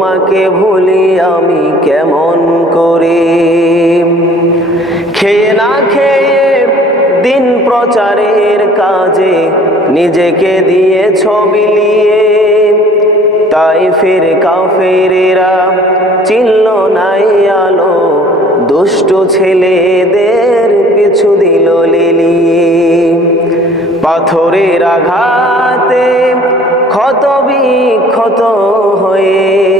তোমাকে ভুলি আমি কেমন করে? খেয়ে না খেয়ে দিন প্রচারের কাজে নিজেকে দিয়ে ছবি নিয়ে। তাই ফের কাফেরেরা চিনল নাই আলো, দুষ্ট ছেলেদের পিছু দিল লিলিয়ে পাথরের আঘাতে ক্ষত বিক্ষত হয়ে